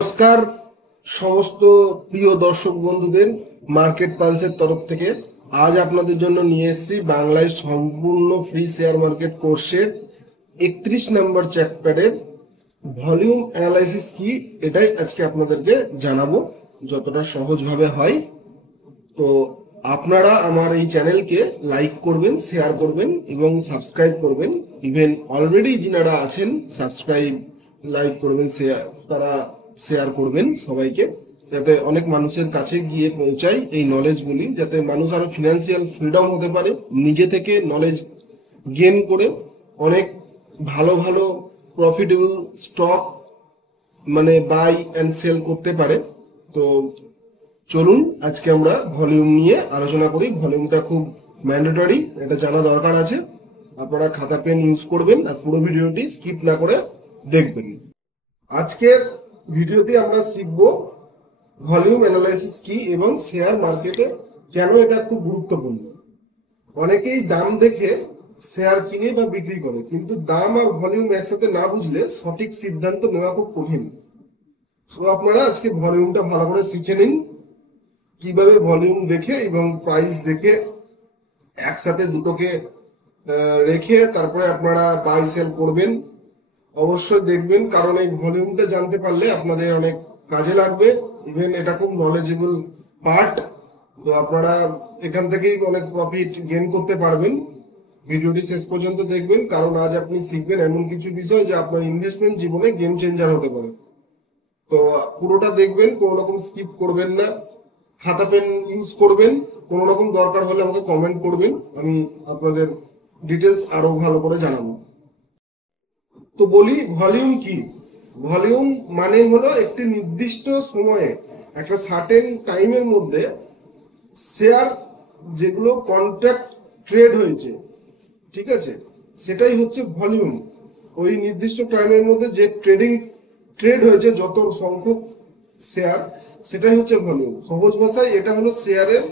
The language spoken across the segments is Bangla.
নমস্কার সমস্ত প্রিয় দর্শক বন্ধুদের, মার্কেট পালসের তরফ থেকে আজ আপনাদের জন্য নিয়ে এসেছি বাংলায় সম্পূর্ণ ফ্রি শেয়ার মার্কেট কোর্সের 31 নম্বর চ্যাপ্টারের ভলিউম অ্যানালাইসিস কি, এটাই আজকে আপনাদেরকে জানাবো যতটা সহজভাবে হয়। তো আপনারা আমার এই চ্যানেলকে লাইক করবেন, শেয়ার করবেন এবং সাবস্ক্রাইব করবেন। ইভেন অলরেডি যিনারা আছেন সাবস্ক্রাইব, লাইক করবেন, তারা শেয়ার করবেন সবাইকে, যাতে অনেক মানুষের কাছে গিয়ে পৌঁছায় এই নলেজগুলি, যাতে মানুষ আরো ফিনান্সিয়াল ফ্রিডম হতে পারে, নিজে থেকে নলেজ গেন করে অনেক ভালো ভালো প্রফিটেবল স্টক মানে বাই অ্যান্ড সেল করতে পারে। তো চলুন আজকে আমরা ভলিউম নিয়ে আলোচনা করি। ভলিউমটা খুব ম্যান্ডেটরি, এটা জানা দরকার আছে। আপনারা খাতা পেন ইউজ করবেন আর পুরো ভিডিওটি স্কিপ না করে দেখবেন। আজকের ভিডিওতে আমরা শিখব ভলিউম অ্যানালাইসিস কি এবং শেয়ার মার্কেটে কেন এটা খুব গুরুত্বপূর্ণ। অনেকেই দাম দেখে শেয়ার কিনে বা বিক্রি করে, কিন্তু দাম আর ভলিউম একসাথে না বুঝলে সঠিক সিদ্ধান্ত নেওয়া খুব কঠিন। তো আপনারা আজকে ভলিউমটা ভালো করে শিখে নিন, কিভাবে ভলিউম দেখে এবং প্রাইস দেখে একসাথে দুটোকে রেখে তারপরে আপনারা বাই সেল করবেন। অবশ্যই দেখবেন, কারণ এই ভলিউমটা জানতে পারলে আপনাদের অনেক কাজে লাগবে। ইভেন এটা খুব নলেজেবল পার্ট, তো আপনারা এখান থেকেই অনেক প্রফিট গেইন করতে পারবেন। ভিডিওটি শেষ পর্যন্ত দেখবেন, কারণ আজ আপনি শিখবেন এমন কিছু বিষয় যা আপনার ইনভেস্টমেন্ট জীবনে গেম চেঞ্জার হতে পারে। তো পুরোটা দেখবেন, কোনো রকম স্কিপ করবেন না, খাতা পেন ইউজ করবেন। কোনো রকম দরকার হলে আমাকে কমেন্ট করবেন, আমি আপনাদের ডিটেলস আরো ভালো করে জানাবো। তো বলি ভলিউম কি। ভলিউম মানে হলো একটি নির্দিষ্ট সময়ে, একটা সার্টেন টাইমের মধ্যে শেয়ার যেগুলো কন্ট্রাক্ট ট্রেড হয়েছে, ঠিক আছে, সেটাই হচ্ছে ভলিউম। ওই নির্দিষ্ট টাইমের মধ্যে যে ট্রেড হয়েছে যত সংখ্যক শেয়ার, সেটাই হচ্ছে ভলিউম। সহজ ভাষায় এটা হলো শেয়ারের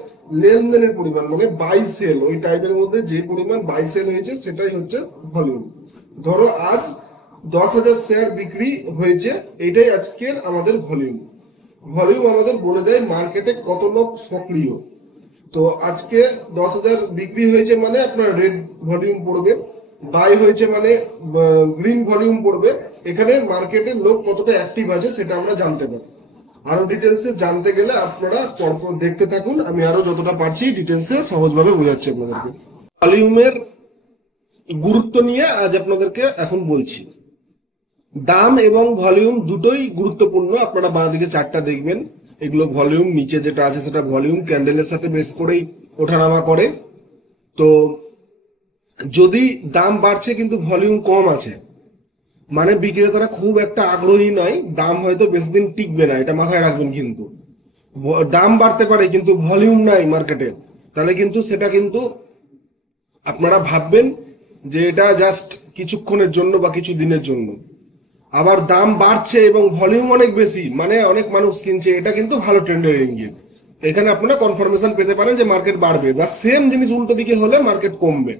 লেনদেনের পরিমাণ, মানে বাই সেল। ওই টাইমের মধ্যে যে পরিমাণ বাই সেল হয়েছে সেটাই হচ্ছে ভলিউম। ধরো আজ 10,000 শেয়ার বিক্রি হয়েছে, এটাই আজকের আমাদের ভলিউম। ভলিউম আমাদের বলে দেয় মার্কেটে কত লোক সক্রিয়। তো আজকে 10,000 বিক্রি হয়েছে মানে আপনার রেড ভলিউম পড়বে, বাই হয়েছে মানে গ্রিন ভলিউম পড়বে। এখানে মার্কেটের লোক কতটা অ্যাক্টিভ আছে সেটা আমরা জানতে পারি। আরো ডিটেলসে জানতে গেলে আপনারা পরপর দেখতে থাকুন, আমি আরো যতটা পারছি ডিটেলসে সহজভাবে বোঝাচ্ছি আপনাদেরকে। ভলিউমের গুরুত্ব নিয়ে আজ আপনাদেরকে এখন বলছি। দাম এবং ভলিউম দুটোই গুরুত্বপূর্ণ। আপনারা বাঁ দিকে চারটা দেখবেন, এগুলো ভলিউম। নিচে যেটা আছে সেটা ভলিউম, ক্যান্ডেলের সাথে বেস করেই ওঠানামা করে। তো যদি দাম বাড়ছে কিন্তু ভলিউম কম আছে, মানে বিক্রেতারা খুব একটা আগ্রহী নয়, দাম হয়তো বেশি দিন টিকবে না, এটা মাথায় রাখবেন। কিন্তু দাম বাড়তে পারে কিন্তু ভলিউম নাই মার্কেটে, তাহলে কিন্তু সেটা কিন্তু আপনারা ভাববেন যে এটা জাস্ট কিছুক্ষণের জন্য বা কিছু দিনের জন্য। আবার দাম বাড়ছে এবং ভলিউম অনেক বেশি, মানে অনেক মানুষ কিনছে, এটা কিন্তু ভালো ট্রেন্ডের ইঙ্গিত। এখানে আপনারা কনফার্মেশন পেতে পারেন যে মার্কেট বাড়বে, বা সেম জিনিস উল্টো দিকে হলে মার্কেট কমবে।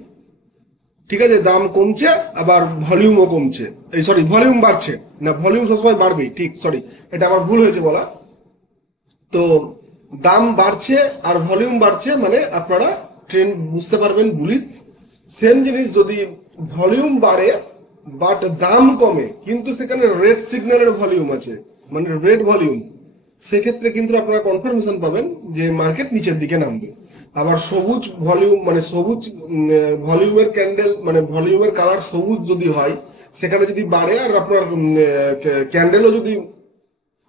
ঠিক আছে, দাম কমছে আবার ভলিউমও কমছে, এই সরি ভলিউম বাড়ছে না, ভলিউম সবসময় বাড়বেই, ঠিক, সরি এটা আমার ভুল হয়েছে বলা। তো দাম বাড়ছে আর ভলিউম বাড়ছে মানে আপনারা ট্রেন্ড বুঝতে পারবেন বুলিশ। সেম জিনিস যদি ভলিউম বাড়ে বাট দাম কমে, কিন্তু সেখানে রেড সিগন্যালের ভলিউম আছে, মানে রেড ভলিউম, সেক্ষেত্রে কিন্তু আপনারা কনফার্মেশন পাবেন যে মার্কেট নিচের দিকে নামবে। আবার সবুজ ভলিউম মানে সবুজ ভলিউমের ক্যান্ডেল, মানে ভলিউমের কালার সবুজ যদি হয়, সেখানে যদি বাড়ে আর আপনার ক্যান্ডেলও যদি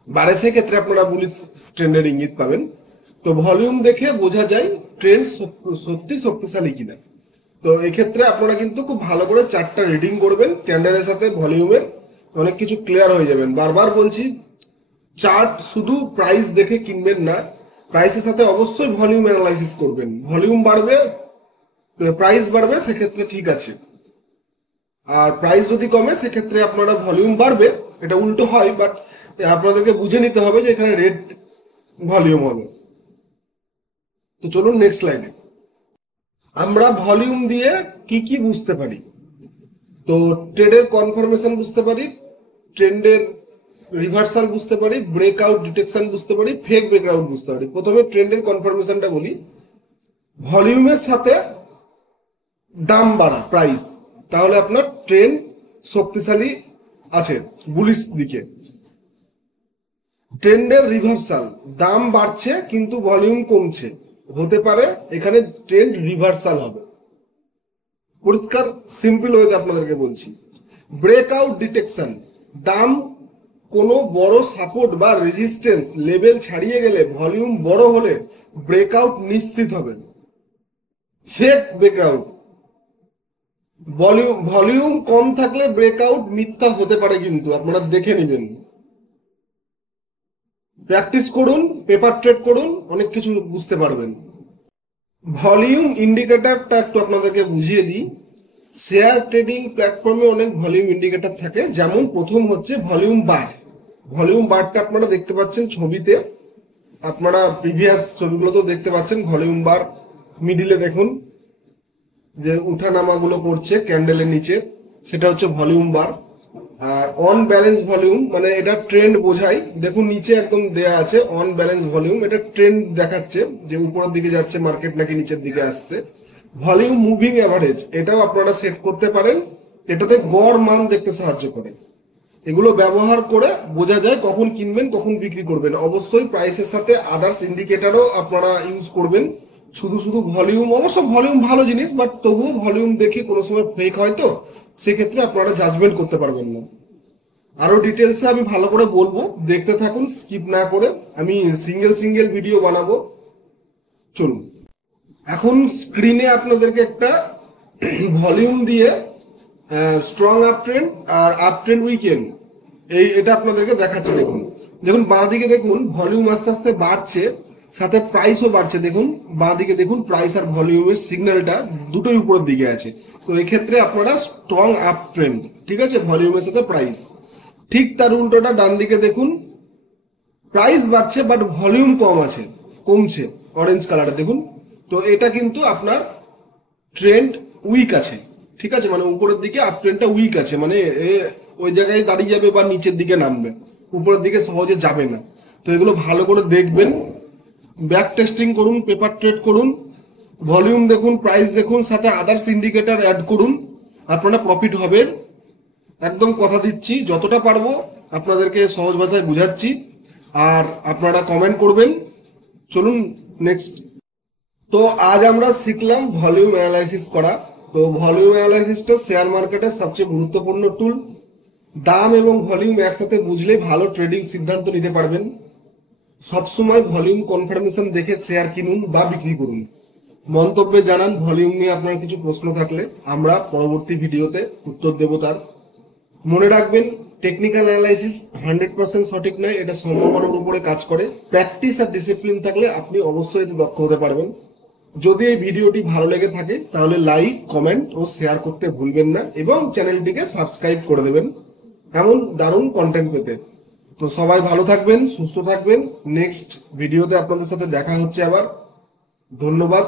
বাড়ে, সেক্ষেত্রে আপনারা বুলিশ ট্রেন্ডের ইঙ্গিত পাবেন। তো ভলিউম দেখে বোঝা যায় ট্রেন্ড সত্যি শক্তিশালী কিনা। তো এক্ষেত্রে আপনারা কিন্তু খুব ভালো করে চারটা রিডিং করবেন ক্যান্ডেলের সাথে ভলিউমের, অনেক কিছু ক্লিয়ার হয়ে যাবেন। বারবার বলছি, চার্ট শুধু প্রাইস দেখে কিনবেন না, প্রাইসের সাথে অবশ্যই ভলিউম অ্যানালাইসিস করবেন। ভলিউম বাড়বে, প্রাইস বাড়বে, সেক্ষেত্রে ঠিক আছে। আর প্রাইস যদি কমে সেক্ষেত্রে আপনারা ভলিউম বাড়বে, এটা উল্টো হয়, বাট আপনাদেরকে বুঝে নিতে হবে যে এখানে রেড ভলিউম হবে। তো চলুন নেক্সট স্লাইডে। আমরা ভলিউম দিয়ে কি কি বুঝতে পারি? তো ট্রেডের কনফার্মেশন বুঝতে পারি, ট্রেন্ডের রিভার্সাল বুঝতে পারি, ব্রেকআউট ডিটেকশন বুঝতে পারি, ফেক ব্রেকআউট বুঝতে পারি। প্রথমে ট্রেন্ডের কনফার্মেশনটা বলি। ভলিউমের সাথে দাম বাড়া, প্রাইস, তাহলে আপনার ট্রেন্ড শক্তিশালী আছে বুলিশ দিকে। ট্রেন্ডের রিভার্সাল, দাম বাড়ছে কিন্তু ভলিউম কমছে, হতে পারে এখানে ট্রেন্ড রিভার্সাল হবে। পরিষ্কার সিম্পল ওয়েতে আপনাদেরকে বলছি। ব্রেকআউট ডিটেকশন, দাম কোনো বড় সাপোর্ট বা রেজিস্ট্যান্স লেভেল ছাড়িয়ে গেলে, ভলিউম বড় হলে ব্রেকআউট নিশ্চিত হবে। ফেক ব্রেকআউট, ভলিউম কম থাকলে ব্রেকআউট মিথ্যা হতে পারে, কিন্তু আপনারা দেখে নেবেন। প্র্যাকটিস করুন, পেপার ট্রেড করুন, অনেক কিছু বুঝতে পারবেন। ভলিউম ইন্ডিকেটরটা একটু আপনাদেরকে বুঝিয়ে দিই। শেয়ার ট্রেডিং প্ল্যাটফর্মে অনেক ভলিউম ইন্ডিকেটর থাকে, যেমন প্রথম হচ্ছে ভলিউম বার। ভলিউম বারটা আপনারা দেখতে পাচ্ছেন ছবিতে, আপনারা প্রিভিয়াস ছবিগুলোতেও দেখতে পাচ্ছেন ভলিউম বার। মিডিলে দেখুন যে উঠানামাগুলো করছে ক্যান্ডেলের নিচে, সেটা হচ্ছে ভলিউম বার। আর অন ব্যালেন্স ভলিউম মানে এটা ট্রেন্ড বোঝায়। দেখুন নিচে একদম দেয়া আছে অন ব্যালেন্স ভলিউম, এটা ট্রেন্ড দেখাচ্ছে যে উপরের দিকে যাচ্ছে মার্কেট নাকি নিচের দিকে আসছে। ভলিউম মুভিং অ্যাভারেজ, এটাও আপনারা সেট করতে পারেন, এটাতে গড় মান দেখতে সাহায্য করে। এগুলো ব্যবহার করে বোঝা যায় কখন কিনবেন কখন বিক্রি করবেন। অবশ্যই প্রাইসের সাথে আদার্স ইন্ডিকেটরও আপনারা ইউজ করবেন। শুধু শুধু ভলিউম, অবশ্য ভলিউম ভালো জিনিস, বাট তবুও ভলিউম দেখে কোনো সময় ফেক হয়, তো সেক্ষেত্রে আপনারা জাজমেন্ট করতে পারবেন না। আরো ডিটেলসে আমি ভালো করে বলবো, দেখতে থাকুন স্কিপ না করে। আমি সিঙ্গেল ভিডিও বানাবো, চলুন। এখন স্ক্রিনে আপনাদেরকে একটা ভলিউম দিয়ে স্ট্রং আপ ট্রেন্ড আর আপ ট্রেন্ড উইকেন্ড এটা আপনাদেরকে দেখাচ্ছে। দেখুন দেখুন বাঁ দিকে দেখুন ভলিউম আস্তে আস্তে বাড়ছে, সাথে প্রাইসও বাড়ছে। দেখুন বাঁ দিকে দেখুন প্রাইস আর ভলিউমের সিগন্যালটা দুটোই উপরের দিকে আছে। তো এক্ষেত্রে আপনারা স্ট্রং আপ ট্রেন্ড, ঠিক আছে, ভলিউমের সাথে প্রাইস। ঠিক তার উল্টোটা ডান দিকে দেখুন, প্রাইস বাড়ছে বাট ভলিউম কম আছে, কমছে, অরেঞ্জ কালারে দেখুন। তো এটা কিন্তু আপনার ট্রেন্ড উইক আছে, ঠিক আছে, মানে উপরের দিকে আপ ট্রেন্ডটা উইক আছে, মানে ওই জায়গায় দাঁড়িয়ে যাবে বা নিচের দিকে নামবে, উপরের দিকে সহজে যাবে না। তো এগুলো ভালো করে দেখবেন, ব্যাক টেস্টিং করুন, পেপার ট্রেড করুন, ভলিউম দেখুন, প্রাইস দেখুন, সাথে আদার্স ইন্ডিকেটর অ্যাড করুন, আপনারা প্রফিট হবেন। একদম কথা দিচ্ছি, যতটা পারবো আপনাদেরকে সহজ ভাষায় বুঝাচ্ছি, আর আপনারা কমেন্ট করবেন। চলুন নেক্সট। তো আজ আমরা শিখলাম ভলিউম অ্যানালাইসিস করা। তো ভলিউম অ্যানালাইসিসটা শেয়ার মার্কেটের সবচেয়ে গুরুত্বপূর্ণ টুল। দাম এবং ভলিউম একসাথে বুঝলে ভালো ট্রেডিং সিদ্ধান্ত নিতে পারবেন। সবসময় ভলিউম কনফার্মেশন দেখে শেয়ার কিনুন বা বিক্রি করুন। মন্তব্যে জানান ভলিউম নিয়ে আপনার কিছু প্রশ্ন থাকলে, আমরা পরবর্তী ভিডিওতে উত্তর দেব তার। মনে রাখবেন, টেকনিক্যাল অ্যানালাইসিস 100% সঠিক নয়, এটা সম্ভাবনার উপরে কাজ করে। প্র্যাকটিস আর ডিসিপ্লিন থাকলে আপনি অবশ্যই এতে দক্ষ হতে পারবেন। যদি এই ভিডিওটি ভালো লেগে থাকে তাহলে লাইক, কমেন্ট ও শেয়ার করতে ভুলবেন না, এবং চ্যানেলটিকে সাবস্ক্রাইব করে দেবেন এমন দারুণ কন্টেন্ট পেতে। তো সবাই ভালো থাকবেন, সুস্থ থাকবেন। নেক্সট ভিডিওতে আপনাদের সাথে দেখা হচ্ছে আবার। ধন্যবাদ।